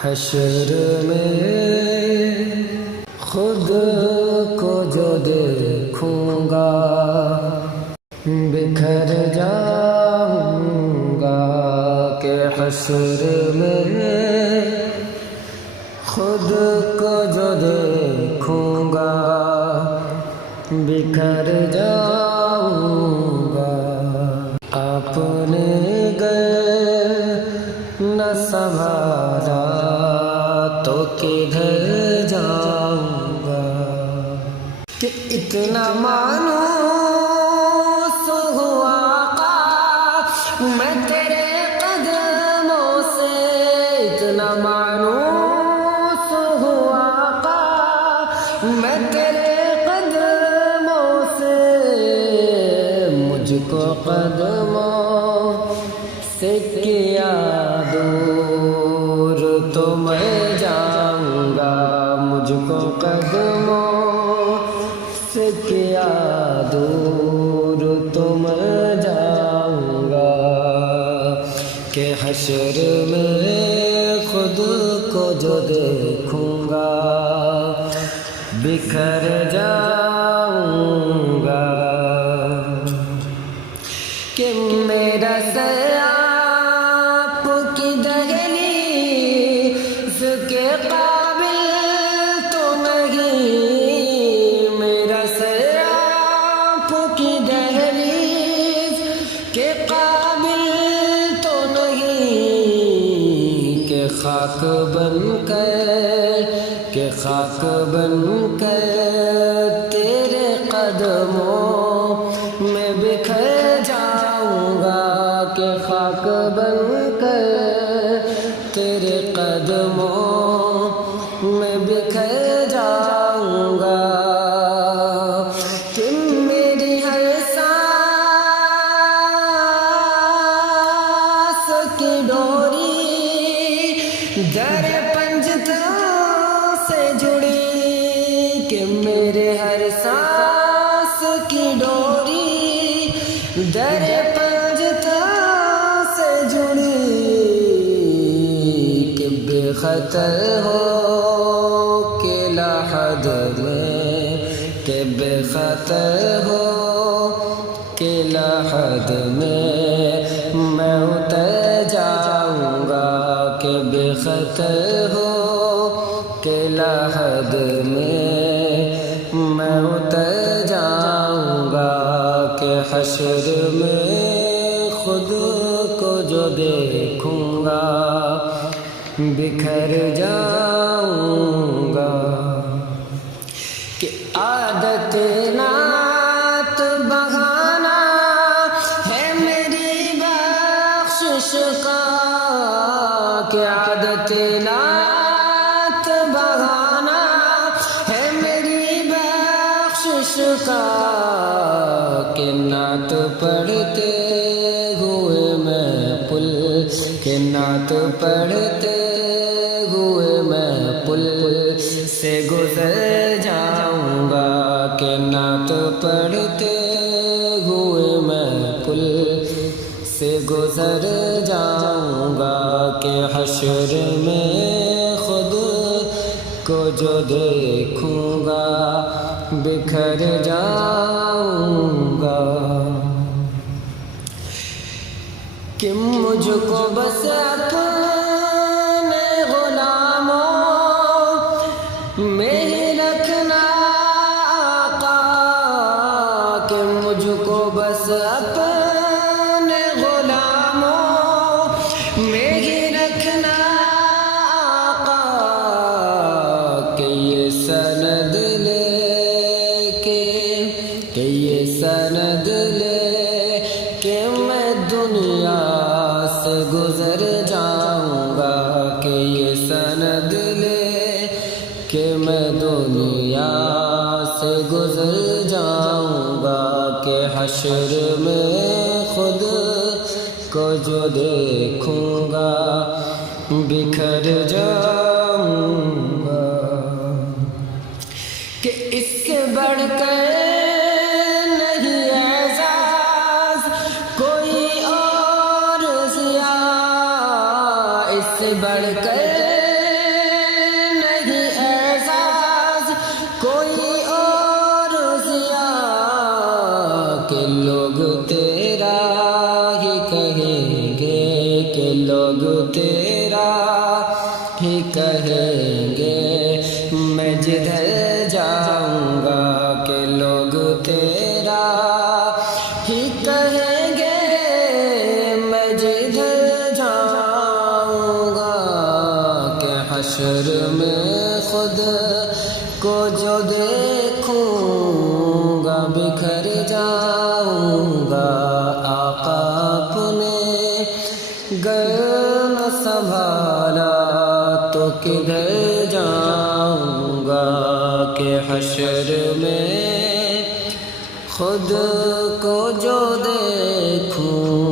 حشر میں خود کو جو دیکھوں گا بکھر جاؤں گا کہ حشر میں خود کو جو دیکھوں گا بکھر جاؤں گا اپنے نہ سنبھالا تو کدھر جاؤں گا کہ اتنا مانوس ہوا آقا میں تیرے قدموں سے اتنا مانوس ہوا آقا میں تیرے قدموں سے مجھ کو قدموں سے کیا دور تو میں جاؤں گا مجھ کو قدموں سے کیا دور تو میں جاؤں گا کہ حشر میں خود کو جو دیکھوں گا بکھر جاؤں گا کہ میرا آپ کی دہلیز کے قابل تو نہیں میرا آپ کی دہلیز کے قابل تو نہیں کہ خاک بن کر تیرے قدموں میں بکھر جاؤں گا کہ خاک بن کر تیرے قدموں میں بکھر جاؤں گا کہ میری ہر سانس کی ڈوری در پنجتوں سے جڑی کہ میرے ہر سانس کی ڈوری در پنجتوں سے جڑی کہ بے خطر ہو کہ لحد میں کہ بے خطر ہو کہ لحد میں اتر جاؤں گا کہ بے خطر ہو کہ لحد میں اتر جاؤں گا کہ حشر میں خود کو جو دیکھوں گا بکھر جاؤں گا کہ عادت نعت بہانا ہے میری بخشش کا کہ عادت نعت بہانا ہے میری بخشش کا کہ نعت پڑھتے ہوئے میں پل کہ نعت پڑھتے ہوئے میں پل سے گزر جاؤں گا کہ نعت پڑھتے ہوئے میں پل سے گزر جاؤں گا کہ حشر میں خود کو جو دیکھوں گا بکھر جاؤں گا کہ مجھ کو بس اپنے غلاموں میں ہی رکھنا آقا کہ مجھ کو بس اپنے غلاموں میں ہی رکھنا آقا کہ یہ سند لے کہ یہ سند لے کہ میں دنیا سے گزر جاؤں گا کہ یہ سند لے کہ میں دنیا سے گزر جاؤں گا کہ حشر میں خود کو جو دیکھوں گا بکھر جاؤں گا کہ اس سے بڑھ کر نہیں اعزاز کوئی اور ضیاء اس سے بڑھ کر ہی کہیں گے میں جدھر جاؤں گا کہ لوگ تیرا ہی کہیں گے میں جدھر جاؤں گا کہ حشر میں خود کو جو دیکھوں گا بکھر جاؤں گا آقا اپنے گر نہ سنبھالا تو کدھر جاؤں گا کہ حشر میں خود کو جو دیکھوں